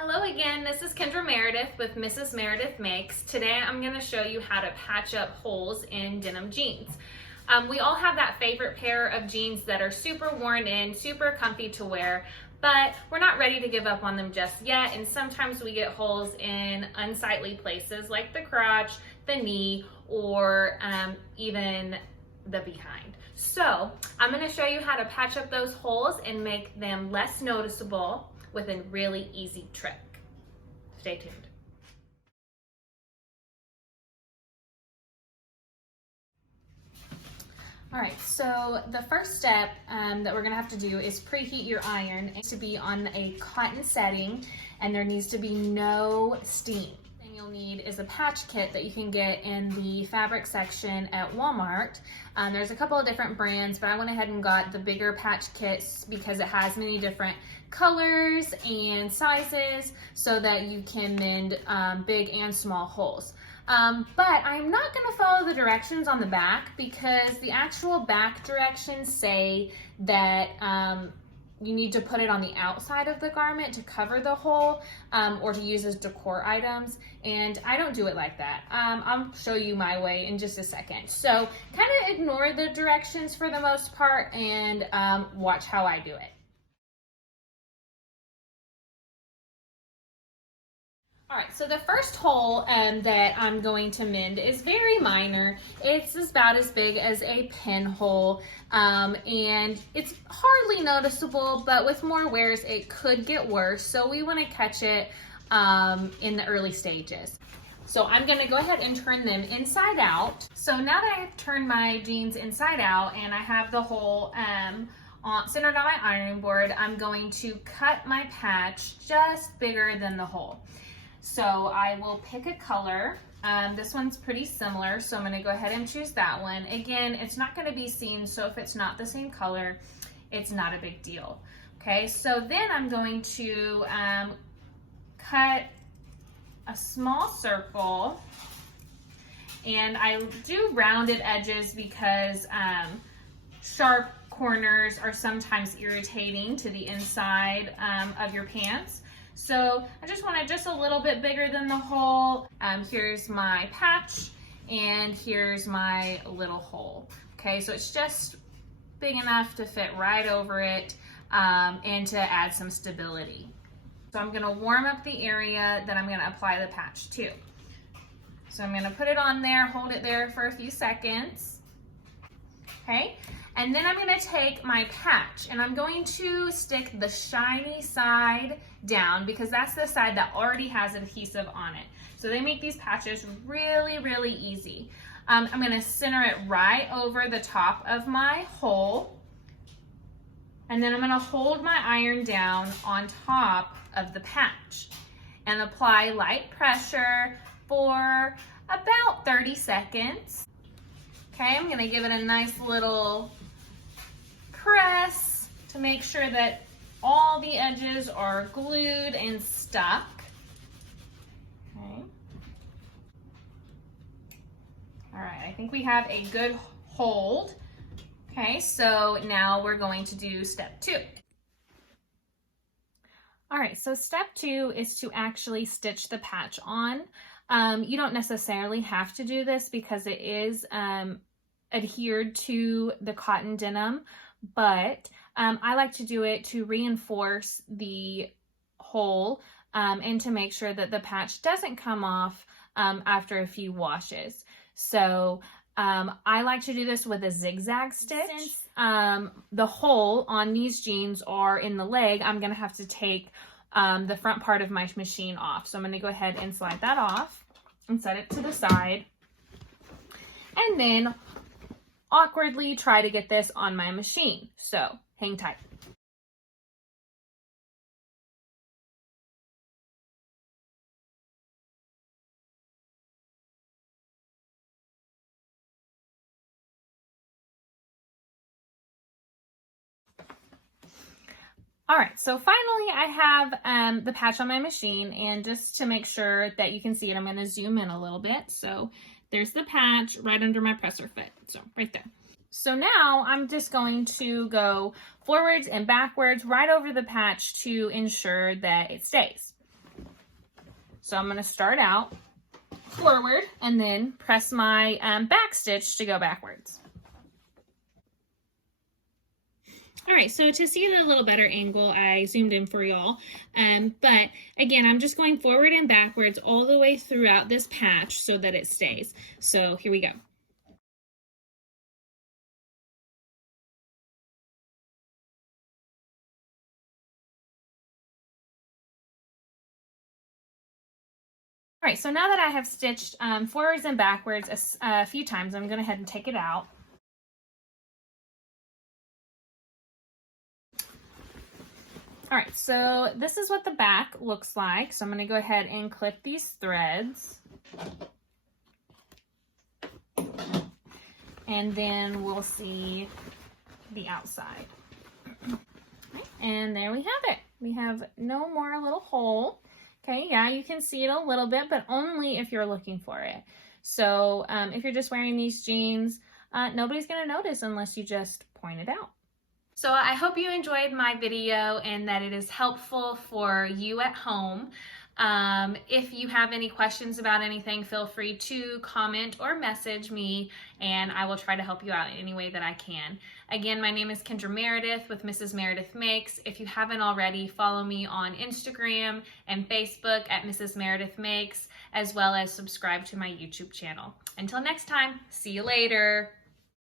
Hello again, this is Kendra Meredith with Mrs. Meredith Makes. Today I'm going to show you how to patch up holes in denim jeans. We all have that favorite pair of jeans that are super worn in, super comfy to wear, but we're not ready to give up on them just yet, and sometimes we get holes in unsightly places like the crotch, the knee, or even the behind. So I'm going to show you how to patch up those holes and make them less noticeable with a really easy trick. Stay tuned. All right, so the first step that we're gonna have to do is preheat your iron. It needs to be on a cotton setting and there needs to be no steam. The thing you'll need is a patch kit that you can get in the fabric section at Walmart. There's a couple of different brands, but I went ahead and got the bigger patch kits because it has many different colors and sizes so that you can mend big and small holes. But I'm not going to follow the directions on the back because the actual back directions say that you need to put it on the outside of the garment to cover the hole or to use as decor items, and I don't do it like that. I'll show you my way in just a second. So kind of ignore the directions for the most part and watch how I do it. All right, so the first hole that I'm going to mend is very minor. It's about as big as a pinhole, and it's hardly noticeable, but with more wears, it could get worse. So we want to catch it in the early stages. So I'm going to go ahead and turn them inside out. So now that I've turned my jeans inside out and I have the hole centered on my ironing board, I'm going to cut my patch just bigger than the hole. So I will pick a color. This one's pretty similar, so I'm going to go ahead and choose that one. Again, it's not going to be seen, so if it's not the same color, it's not a big deal. Okay, so then I'm going to cut a small circle, and I do rounded edges because sharp corners are sometimes irritating to the inside of your pants. So I just want it just a little bit bigger than the hole. Here's my patch and here's my little hole. Okay, so it's just big enough to fit right over it and to add some stability. So I'm gonna warm up the area that I'm gonna apply the patch to. So I'm gonna put it on there, hold it there for a few seconds. Okay, and then I'm gonna take my patch and I'm going to stick the shiny side down because that's the side that already has adhesive on it. So they make these patches really, really easy. I'm gonna center it right over the top of my hole, and then I'm gonna hold my iron down on top of the patch and apply light pressure for about 30 seconds. Okay, I'm gonna give it a nice little press to make sure that all the edges are glued and stuck. Okay. All right, I think we have a good hold. Okay, so now we're going to do step 2. All right, so step 2 is to actually stitch the patch on. You don't necessarily have to do this because it is adhered to the cotton denim, but I like to do it to reinforce the hole and to make sure that the patch doesn't come off after a few washes. So I like to do this with a zigzag stitch. The hole on these jeans are in the leg. I'm gonna have to take the front part of my machine off. So I'm gonna go ahead and slide that off and set it to the side. And then awkwardly try to get this on my machine. So hang tight. All right, so finally I have the patch on my machine, and just to make sure that you can see it, I'm gonna zoom in a little bit. So there's the patch right under my presser foot, so right there. So now I'm just going to go forwards and backwards right over the patch to ensure that it stays. So I'm gonna start out forward and then press my back stitch to go backwards. All right, so to see it a little better angle, I zoomed in for y'all. But again, I'm just going forward and backwards all the way throughout this patch so that it stays. So here we go. All right, so now that I have stitched forwards and backwards a few times, I'm going to head and take it out. All right, so this is what the back looks like. So I'm going to go ahead and clip these threads. And then we'll see the outside. And there we have it. We have no more little hole. Okay, yeah, you can see it a little bit, but only if you're looking for it. So if you're just wearing these jeans, nobody's gonna notice unless you just point it out. So I hope you enjoyed my video and that it is helpful for you at home. If you have any questions about anything, feel free to comment or message me and I will try to help you out in any way that I can. Again, my name is Kendra Meredith with Mrs. Meredith Makes. If you haven't already, follow me on Instagram and Facebook at Mrs. Meredith Makes, as well as subscribe to my YouTube channel. Until next time, see you later.